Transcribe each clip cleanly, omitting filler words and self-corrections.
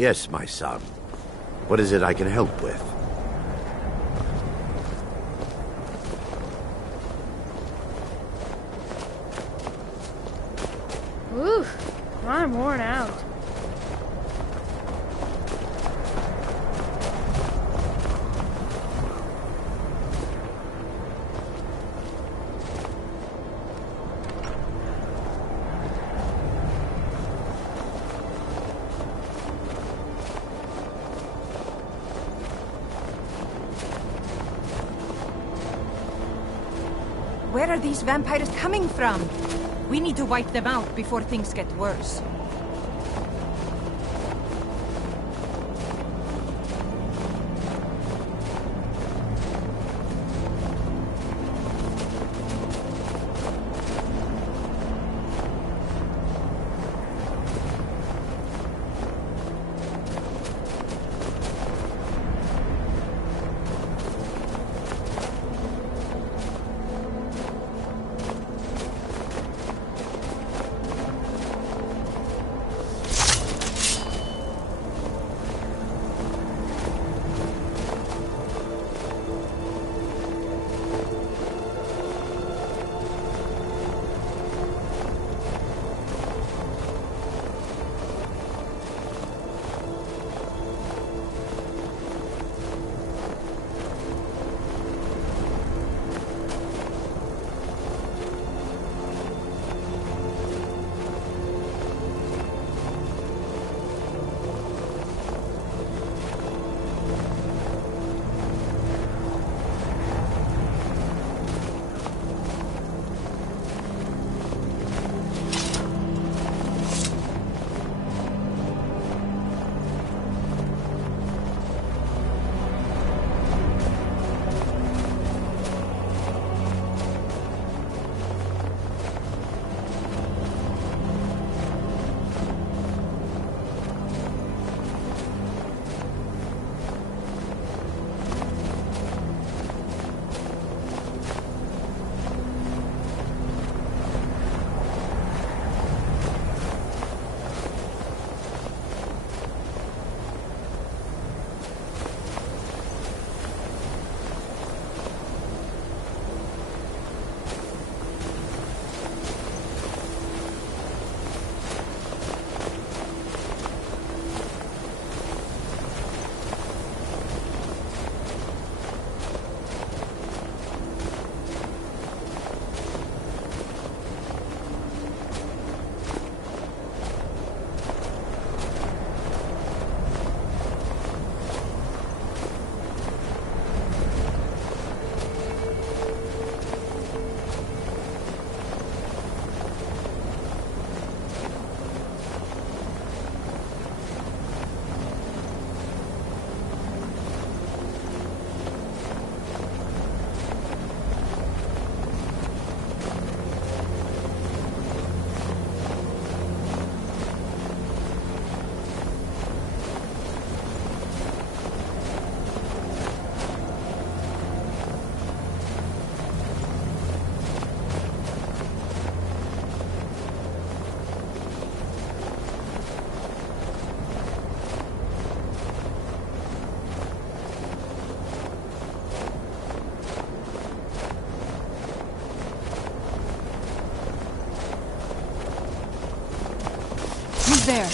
Yes, my son. What is it I can help with? Ooh, I'm worn out. Where are these vampires coming from? We need to wipe them out before things get worse. There.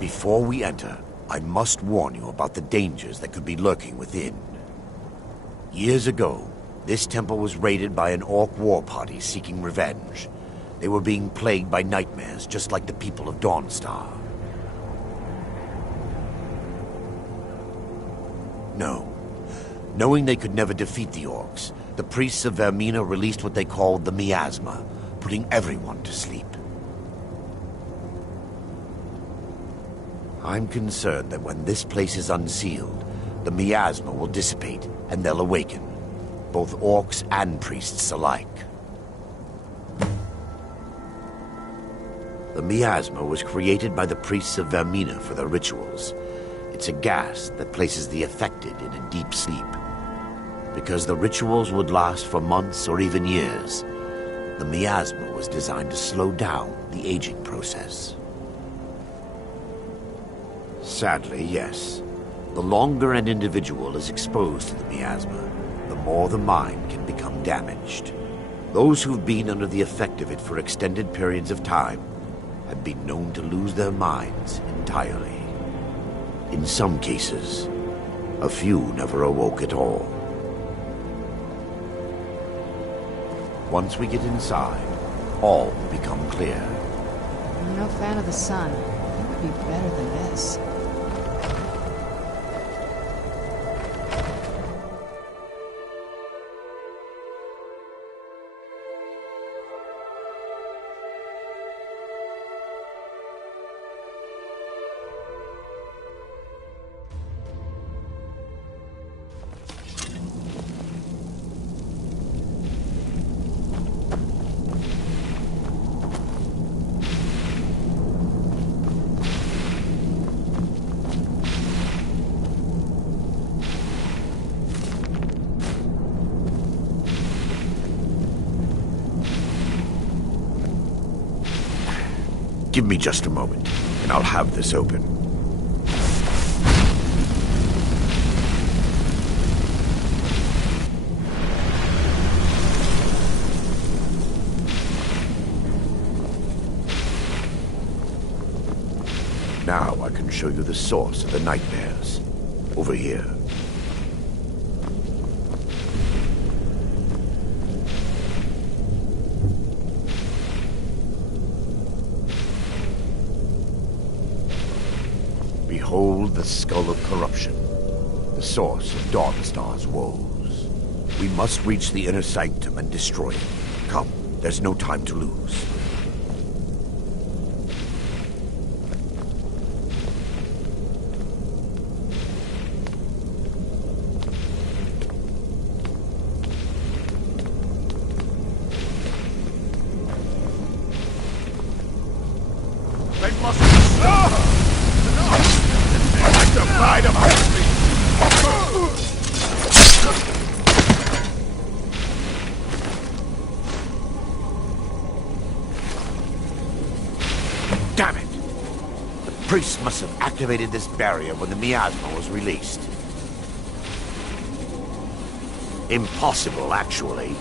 Before we enter, I must warn you about the dangers that could be lurking within. Years ago, this temple was raided by an orc war party seeking revenge. They were being plagued by nightmares, just like the people of Dawnstar. No. Knowing they could never defeat the orcs, the priests of Vermina released what they called the miasma, putting everyone to sleep. I'm concerned that when this place is unsealed, the miasma will dissipate and they'll awaken, both orcs and priests alike. The miasma was created by the priests of Vermina for their rituals. It's a gas that places the affected in a deep sleep. Because the rituals would last for months or even years, the miasma was designed to slow down the aging process. Sadly, yes. The longer an individual is exposed to the miasma, the more the mind can become damaged. Those who've been under the effect of it for extended periods of time have been known to lose their minds entirely. In some cases, a few never awoke at all. Once we get inside, all will become clear. I'm no fan of the sun. It would be better than this. Give me just a moment, and I'll have this open. Now I can show you the source of the nightmares. Over here. Behold the Skull of Corruption, the source of Dawnstar's woes. We must reach the inner sanctum and destroy it. Come, there's no time to lose. Damn it! The priests must have activated this barrier when the miasma was released. Impossible, actually.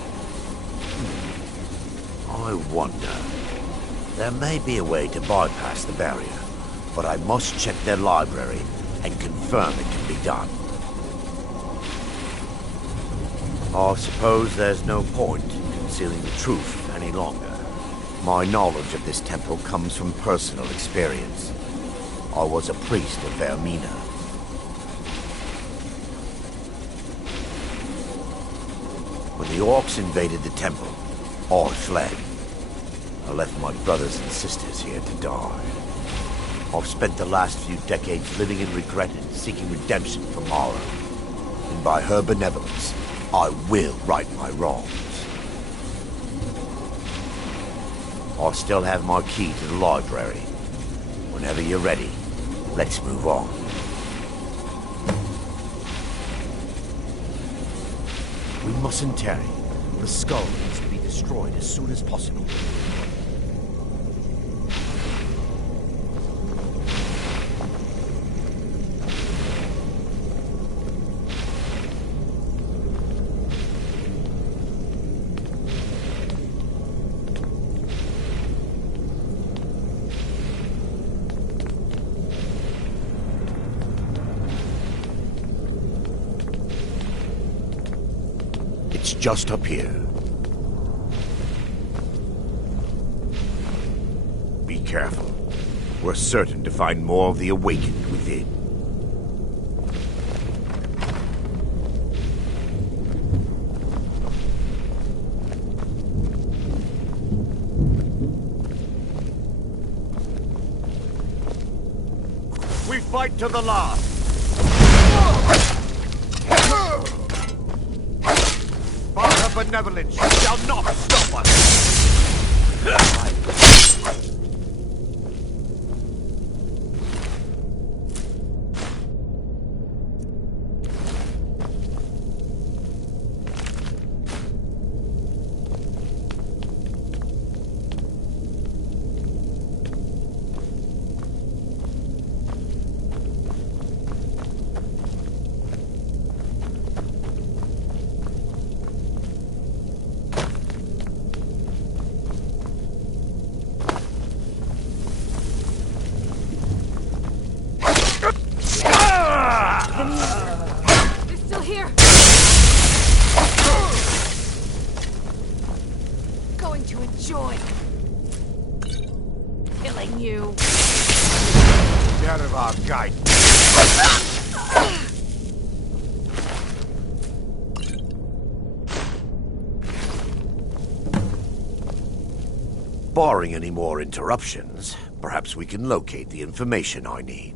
I wonder. There may be a way to bypass the barrier, but I must check their library and confirm it can be done. I suppose there's no point in concealing the truth any longer. My knowledge of this temple comes from personal experience. I was a priest of Vermina. When the orcs invaded the temple, I fled. I left my brothers and sisters here to die. I've spent the last few decades living in regret and seeking redemption from Mara. And by her benevolence, I will right my wrongs. I still have my key to the library. Whenever you're ready, let's move on. We mustn't tarry. The skull needs to be destroyed as soon as possible. just up here. Be careful. We're certain to find more of the awakened within. We fight to the last. By her benevolence, you shall not stop us! They're still here! Going to enjoy killing you. Get out of our sight. Barring any more interruptions, perhaps we can locate the information I need.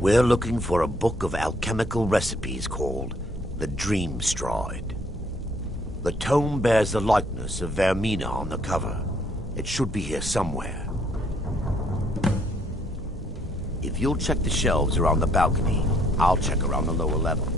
We're looking for a book of alchemical recipes called the Dream Stride. The tome bears the likeness of Vermina on the cover. It should be here somewhere. If you'll check the shelves around the balcony, I'll check around the lower level.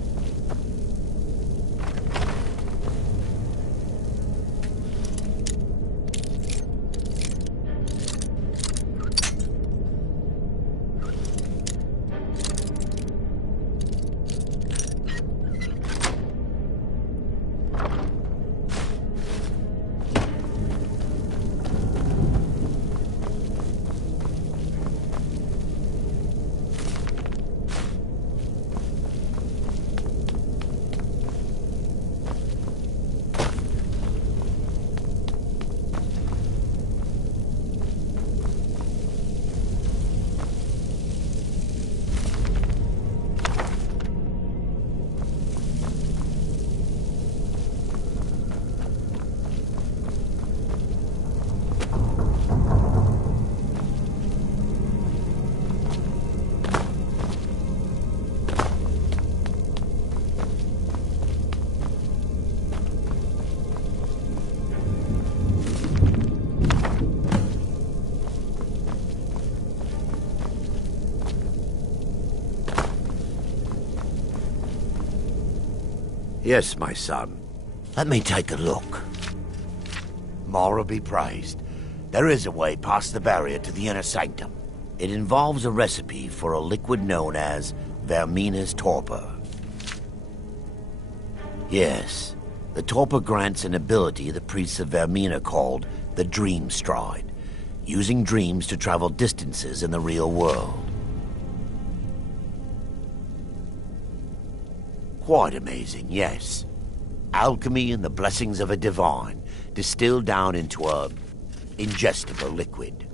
Yes, my son. Let me take a look. Mara be praised. There is a way past the barrier to the inner sanctum. It involves a recipe for a liquid known as Vermina's torpor. Yes, the torpor grants an ability the priests of Vermina called the Dream Stride, using dreams to travel distances in the real world. Quite amazing, yes. Alchemy and the blessings of a divine, distilled down into a ingestible liquid.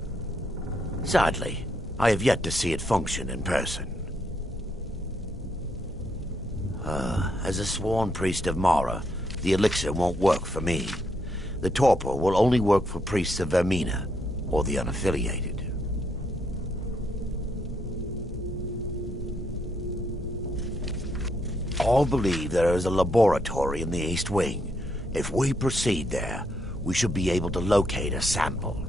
Sadly, I have yet to see it function in person. As a sworn priest of Mara, the elixir won't work for me. The torpor will only work for priests of Vermina, or the unaffiliated. All believe there is a laboratory in the East Wing. If we proceed there, we should be able to locate a sample.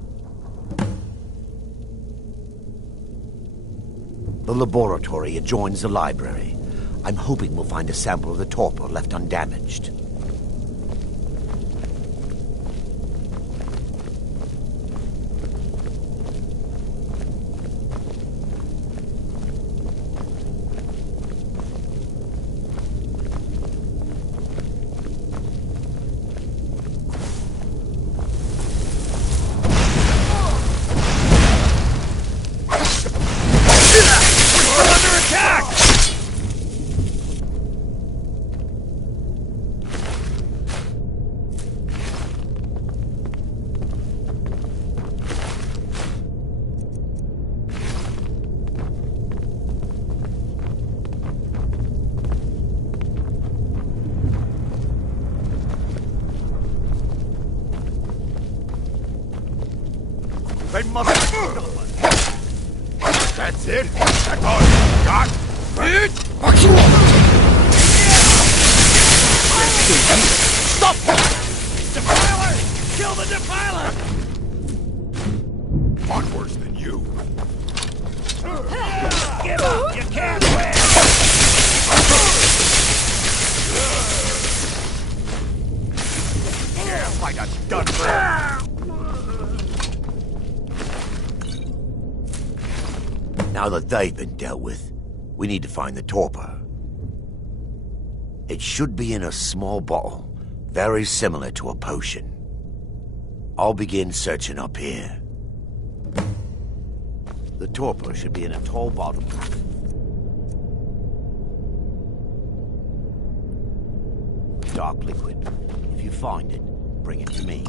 The laboratory adjoins the library. I'm hoping we'll find a sample of the torpor left undamaged. They must stop us. That's it? That's all you got? Fuck you up! Stop! Defiler! Kill the Defiler! I'm worse than you. Give up! You can't win! Yeah, fight us done for. Now that they've been dealt with, we need to find the torpor. It should be in a small bottle, very similar to a potion. I'll begin searching up here. The torpor should be in a tall bottle. Dark liquid. If you find it, bring it to me.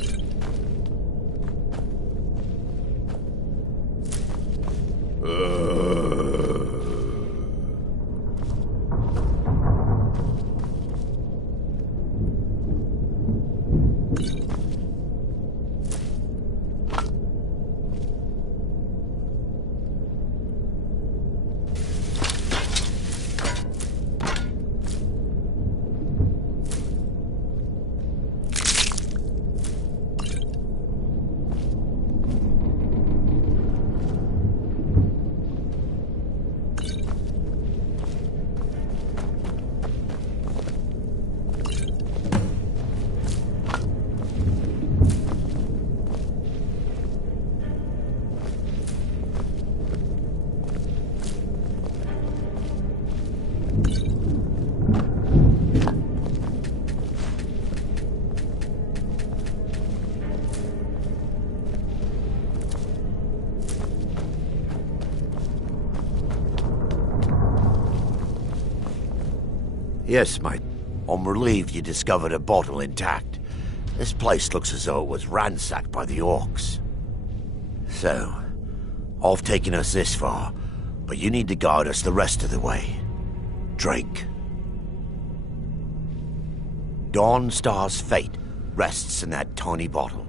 Yes, mate. I'm relieved you discovered a bottle intact. This place looks as though it was ransacked by the orcs. So, I've taken us this far, but you need to guide us the rest of the way. Drink. Dawnstar's fate rests in that tiny bottle.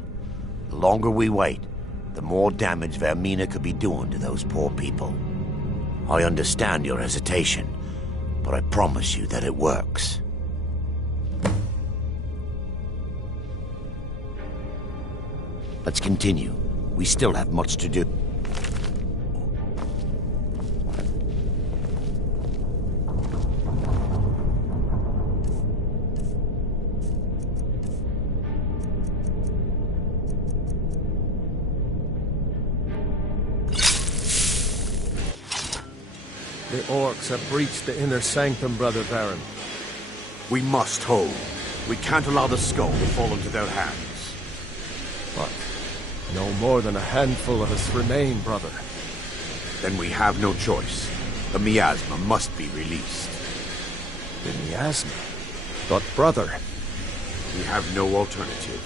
The longer we wait, the more damage Vermina could be doing to those poor people. I understand your hesitation, but I promise you that it works. Let's continue. We still have much to do. The orcs have breached the inner sanctum, Brother Baron. We must hold. We can't allow the skull to fall into their hands. But no more than a handful of us remain, brother. Then we have no choice. The miasma must be released. The miasma? But brother... We have no alternative.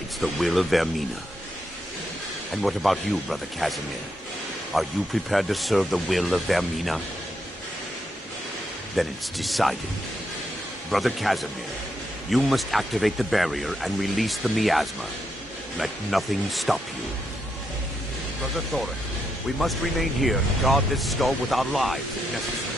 It's the will of Vermina. And what about you, Brother Casimir? Are you prepared to serve the will of Vermina? Then it's decided. Brother Casimir, you must activate the barrier and release the miasma. Let nothing stop you. Brother Thorin, we must remain here and guard this skull with our lives if necessary.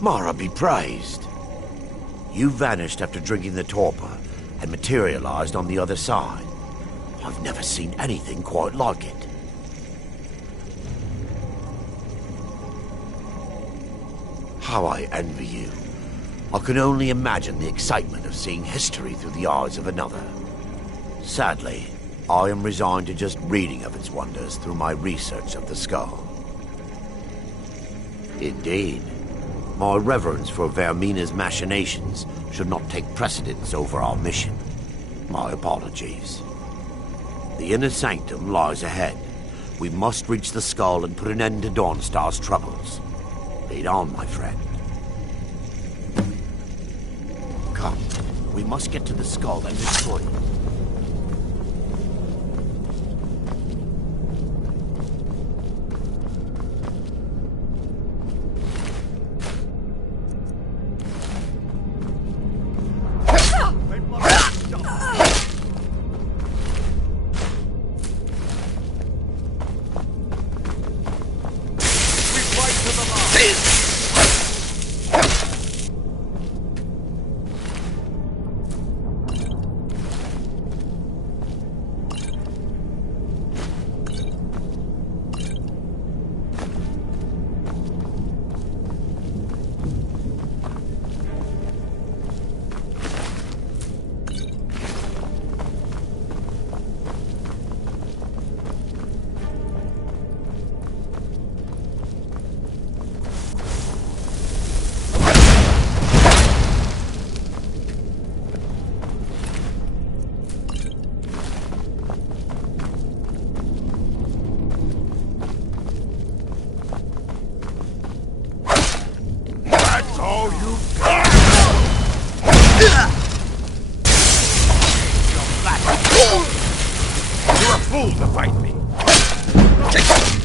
Mara be praised. You vanished after drinking the torpor and materialized on the other side. I've never seen anything quite like it. How I envy you. I can only imagine the excitement of seeing history through the eyes of another. Sadly, I am resigned to just reading of its wonders through my research of the skull. Indeed. My reverence for Vermina's machinations should not take precedence over our mission. My apologies. The inner sanctum lies ahead. We must reach the skull and put an end to Dawnstar's troubles. Lead on, my friend. Come, we must get to the skull and destroy it.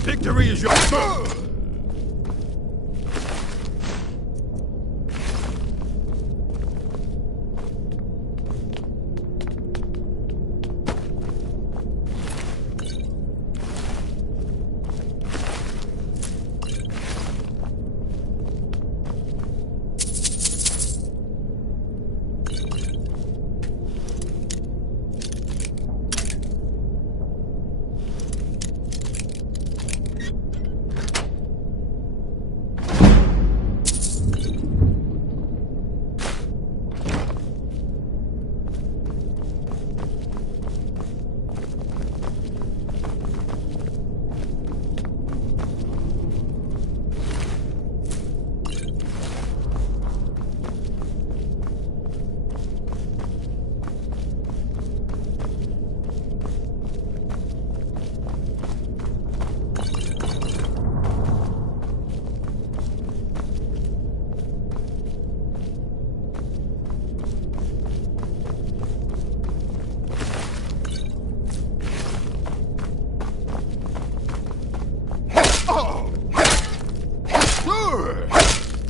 Victory is yours!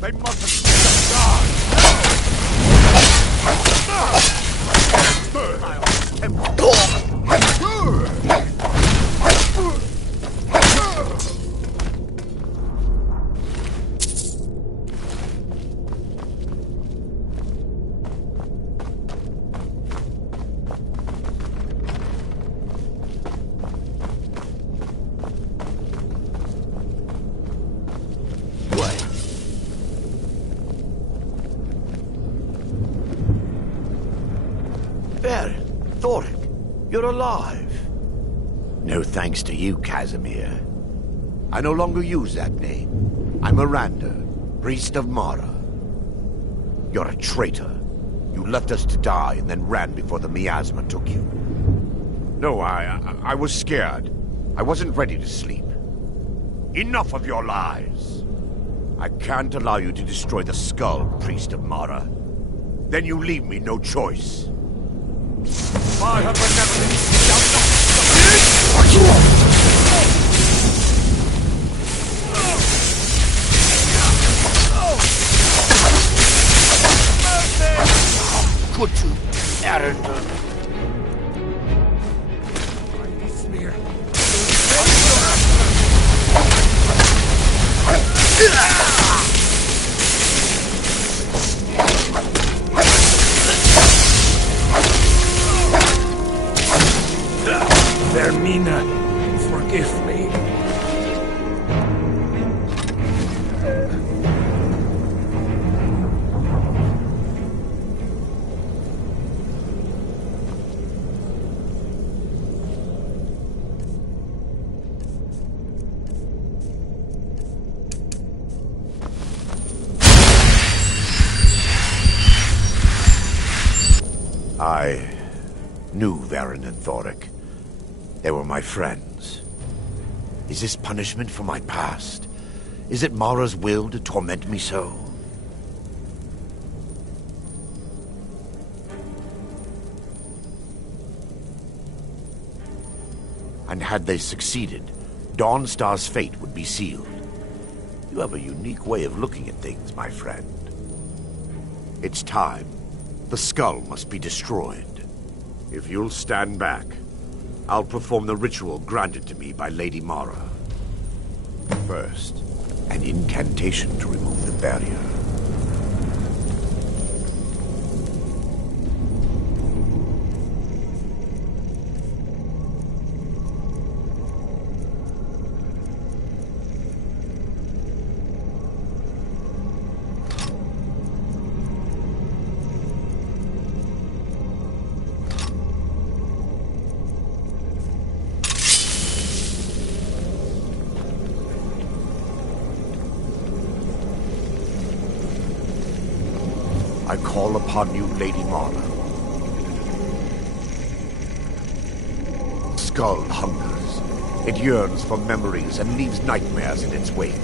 They mustn't You're alive. No thanks to you, Casimir. I no longer use that name. I'm Miranda, priest of Mara. You're a traitor. You left us to die and then ran before the miasma took you. No, I was scared. I wasn't ready to sleep. Enough of your lies. I can't allow you to destroy the skull, priest of Mara. Then you leave me no choice. By her benevolence, Could you, Arendelle? smear. mean. Forgive me. I knew Varen and Thoric. They were my friends. Is this punishment for my past? Is it Mara's will to torment me so? And had they succeeded, Dawnstar's fate would be sealed. You have a unique way of looking at things, my friend. It's time. The skull must be destroyed. If you'll stand back, I'll perform the ritual granted to me by Lady Mara. First, an incantation to remove the barrier. I call upon you, Lady Mara. Skull hungers. It yearns for memories and leaves nightmares in its wake.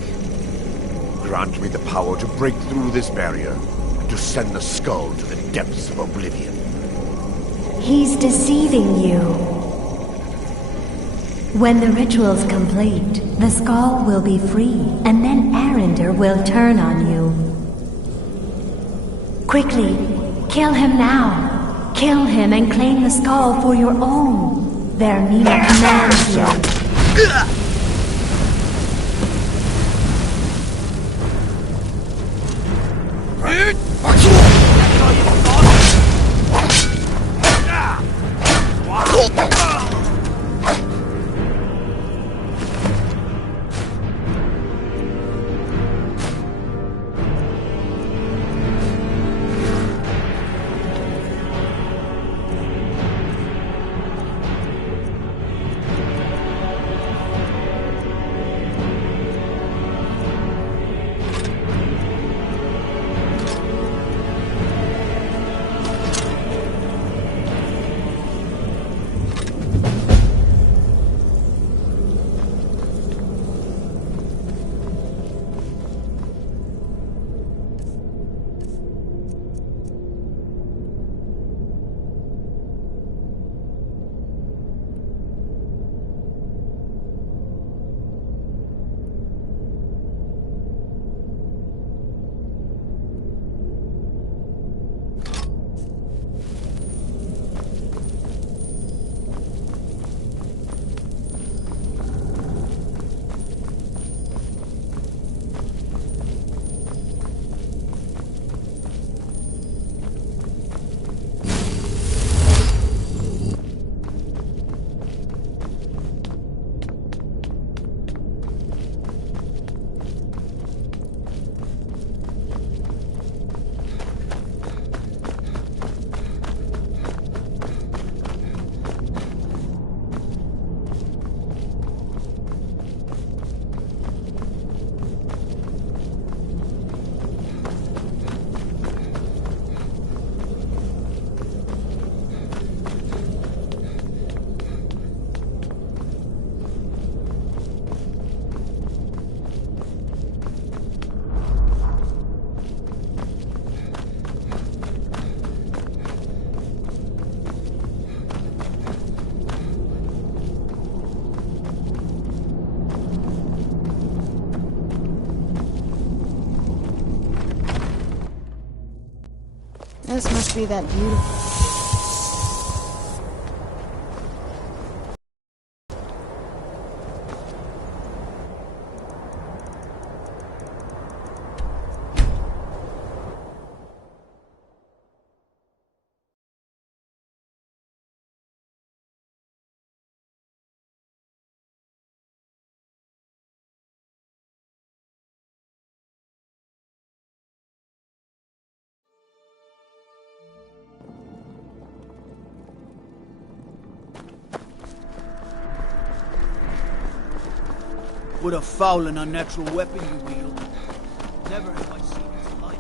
Grant me the power to break through this barrier and to send the skull to the depths of oblivion. He's deceiving you. When the ritual's complete, the skull will be free, and then Arender will turn on you. Quickly, kill him now. Kill him and claim the skull for your own. Vermina commands you. This must be that beautiful... What a foul and unnatural weapon you wield. Never have I seen its like.